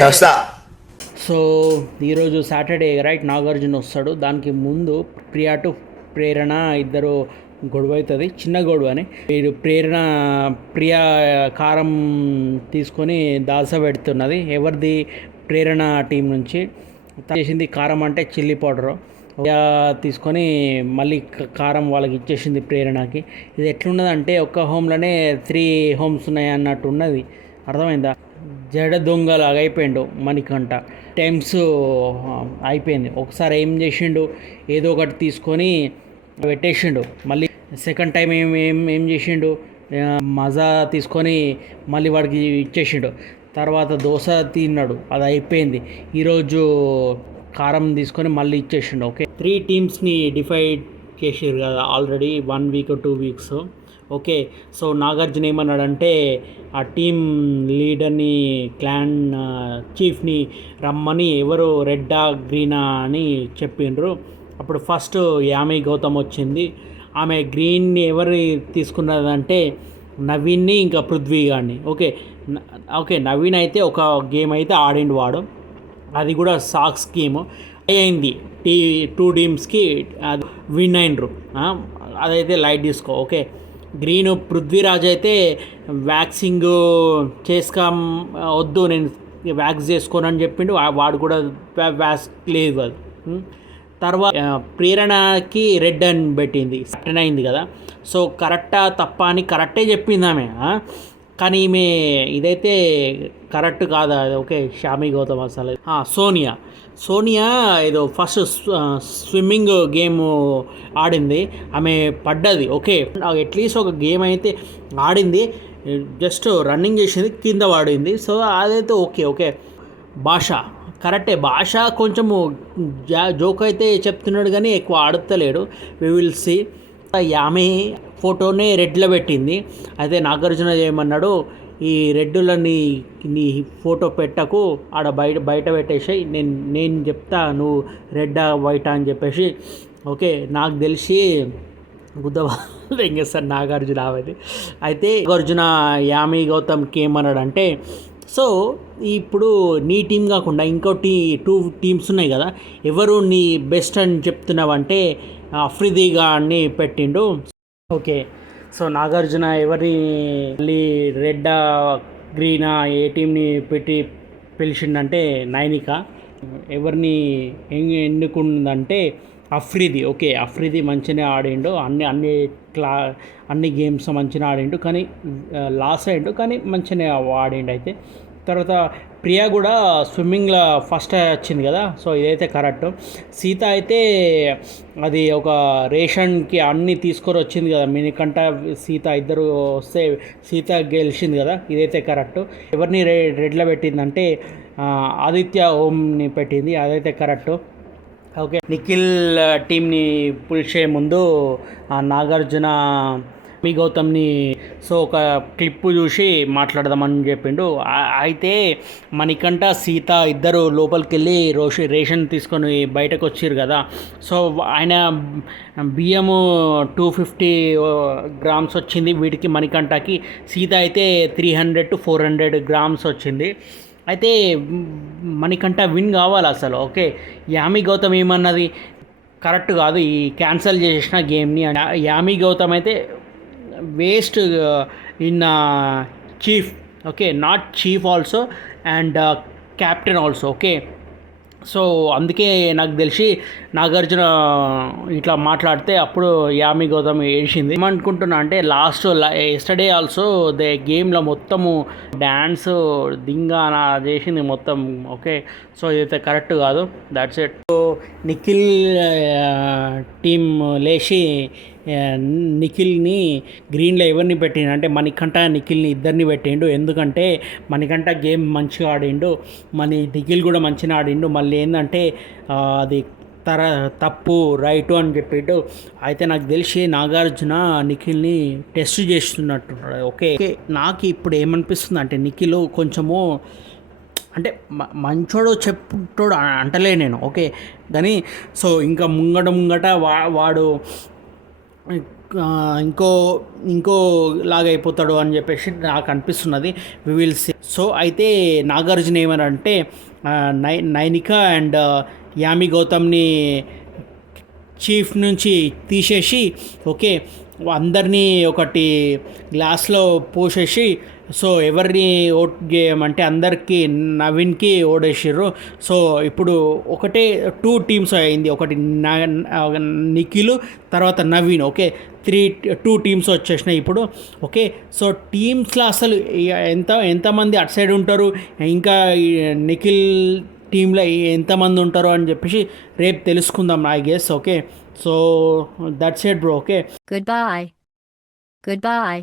వస్తా. సో ఈరోజు Saturday right, Nagarjuna వస్తాడు. దానికి ముందు ప్రియా టు ప్రేరణ ఇద్దరు గొడవ అవుతుంది, చిన్న గొడవని. వీరు ప్రియా కారం తీసుకొని దాస పెడుతున్నది. ఎవరిది? ప్రేరణ టీం నుంచి చేసింది. కారం అంటే చిల్లీ పౌడరు తీసుకొని మళ్ళీ కారం వాళ్ళకి ఇచ్చేసింది ప్రేరణకి. ఇది ఎట్లున్నదంటే ఒక్క హోమ్లోనే 3 హోమ్స్ ఉన్నాయి అన్నట్టు ఉన్నది. అర్థమైందా? జడ దొంగలాగా అయిపోయిండు మణికంఠ. టైమ్స్ అయిపోయింది. ఒకసారి ఏం చేసిండు, ఏదో ఒకటి తీసుకొని పెట్టేసిండు. మళ్ళీ సెకండ్ టైం ఏం చేసిండు, మజా తీసుకొని మళ్ళీ వాడికి ఇచ్చేసిండు. తర్వాత దోశ తిన్నాడు, అది అయిపోయింది. ఈరోజు కారం తీసుకొని మళ్ళీ ఇచ్చేసిండు. ఓకే, 3 టీమ్స్ని డిఫైడ్ చేసారు కదా already 1 week 2 weeks. Okay, so Nagarjuna ఏమన్నాడంటే ఆ టీం లీడర్ని, క్లాన్ చీఫ్ని రమ్మని, ఎవరు రెడ్డా గ్రీనా అని చెప్పిండ్రు. అప్పుడు ఫస్ట్ యామి గౌతమ్ వచ్చింది. ఆమె గ్రీన్ని ఎవరు తీసుకున్నదంటే నవీన్ని, ఇంకా పృథ్వీ గారిని. ఓకే నవీన్ అయితే ఒక గేమ్ అయితే ఆడిండు వాడు, అది కూడా సాక్స్ గేమ్ అయింది. 2 టీమ్స్కి అది విన్ అయినరు, అదైతే లైట్ తీసుకో. ఓకే, గ్రీన్ పృథ్వీరాజ్ అయితే వ్యాక్సింగ్ వద్దు, నేను వ్యాక్స్ చేసుకోనని చెప్పిండు. వాడు కూడా వ్యాక్స్ లేదు అది. తర్వాత ప్రేరణకి రెడ్ అని పెట్టింది, 10 అయింది కదా. సో కరెక్టా తప్ప అని కరెక్టే చెప్పింది ఆమె, కానీ ఈమె ఇదైతే కరెక్ట్ కాదా? ఓకే, షామి గౌతమ్ అసలు. సోనియా ఏదో ఫస్ట్ స్విమ్మింగ్ గేమ్ ఆడింది, ఆమె పడ్డది. ఓకే, అట్లీస్ట్ ఒక గేమ్ అయితే ఆడింది, జస్ట్ రన్నింగ్ చేసింది, కింద పడింది. సో అదైతే ఓకే. భాష కరెక్టే, భాష కొంచెము జోక్ అయితే చెప్తున్నాడు కానీ ఎక్కువ ఆడుతలేడు. We will see. ఆమె ఫోటోనే రెడ్లో పెట్టింది. అయితే నాగార్జున ఏమన్నాడు, ఈ రెడ్డులని నీ ఫోటో పెట్టకు, ఆడ బయట పెట్టేసి నేను చెప్తా నువ్వు రెడ్డా వైటా అని చెప్పేసి. ఓకే, నాకు తెలిసి గుద్దవాళ్ళు ఏం చేస్తారు నాగార్జున ఆమెది. అయితే నాగార్జున యామి గౌతమ్కి ఏమన్నాడంటే, సో ఇప్పుడు నీ టీం కాకుండా ఇంకోటి 2 టీమ్స్ ఉన్నాయి కదా, ఎవరు నీ బెస్ట్ అని చెప్తున్నావంటే అఫ్రిది గారిని పెట్టిండు. ఓకే, సో నాగార్జున ఎవరిని మళ్ళీ రెడ్డా గ్రీనా ఏ టీంని పిలిచిండంటే నైనిక. ఎవరిని ఎన్నుకుందంటే అఫ్రిది. ఓకే, అఫ్రిది మంచిగా ఆడిండు, అన్ని గేమ్స్ మంచిగా ఆడిండు, కానీ లాస్ అయ్యిండు, కానీ మంచిగా ఆడిండు. అయితే తర్వాత ప్రియా కూడా స్విమ్మింగ్లో ఫస్ట్ వచ్చింది కదా, సో ఇదైతే కరెక్ట్. సీత అయితే అది ఒక రేషన్కి అన్నీ తీసుకొని వచ్చింది కదా, మినికంట సీత ఇద్దరు వస్తే సీత గెలిచింది కదా, ఇదైతే కరెక్ట్. ఎవరిని రెడ్లో పెట్టిందంటే ఆదిత్య ఓంని పెట్టింది, అదైతే కరెక్ట్. ఓకే, నిఖిల్ టీంని పులిచే ముందు నాగార్జున మీ గౌతమ్ని సో ఒక క్లిప్పు చూసి మాట్లాడదామని చెప్పిండు. అయితే మణికంఠ సీత ఇద్దరు లోపలికి వెళ్ళి రేషన్ తీసుకొని బయటకు వచ్చారు కదా. సో ఆయన బియ్యము 250 గ్రామ్స్ వచ్చింది వీటికి, మణికంఠకి. సీత అయితే 300 to 400 గ్రామ్స్ వచ్చింది. అయితే మణికంఠ విన్ కావాలి అసలు. ఓకే, యామి గౌతమ్ ఏమన్నది కరెక్ట్ కాదు, ఈ క్యాన్సిల్ చేసిన గేమ్ని. యామి గౌతమ్ అయితే waste in chief. Okay, not chief also and captain also. Okay, so అందుకే నాకు తెలిసి నాగార్జున ఇట్లా మాట్లాడితే అప్పుడు యామి గౌతమ్ ఏడ్చింది. ఏమనుకుంటున్నా అంటే లాస్ట్ ఎస్టర్డే ఆల్సో గేమ్లో మొత్తము డ్యాన్స్ దింగానా చేసింది మొత్తం. ఓకే, సో ఇదైతే కరెక్ట్ కాదు, that's it. So Nikhil team లేచి నిఖిల్ని గ్రీన్లో ఎవరిని పెట్టిండు అంటే మణికంఠ నిఖిల్ని ఇద్దరిని పెట్టిండు. ఎందుకంటే మణికంఠ గేమ్ మంచిగా ఆడిండు, నిఖిల్ కూడా మంచిగా ఆడిండు. మళ్ళీ ఏంటంటే అది తప్పు రైటు అని చెప్పిండు. అయితే నాకు తెలిసి నాగార్జున నిఖిల్ని టెస్ట్ చేస్తున్నట్టున్నాడు. ఓకే, నాకు ఇప్పుడు ఏమనిపిస్తుంది అంటే నిఖిల్ కొంచెము అంటే మంచోడు చెప్పుటోడు అంటలే నేను. ఓకే, కానీ సో ఇంకా ముంగట వాడు ఇంకో ఇంకో లాగా అయిపోతాడు అని చెప్పేసి నాకు అనిపిస్తున్నది. We will see. సో అయితే నాగార్జున ఏమనంటే నైనిక అండ్ యామి గౌతమ్ని చీఫ్ నుంచి తీసేసి ఓకే అందరినీ ఒకటి గ్లాస్లో పోసేసి సో ఎవరిని ఓట్ చేయమంటే అందరికీ నవీన్కి ఓడేసిర్రు. సో ఇప్పుడు ఒకటే 2 టీమ్స్ అయింది. ఒకటి నిఖిల్ తర్వాత నవీన్ ఓకే 2 టీమ్స్ వచ్చేసినాయి ఇప్పుడు ఓకే. సో టీమ్స్లో అసలు ఎంతమంది అటు సైడ్ ఉంటారు, ఇంకా నిఖిల్ టీంలో ఎంతమంది ఉంటారో అని చెప్పేసి రేపు తెలుసుకుందాం I guess okay. So that's it bro okay. Goodbye. Goodbye.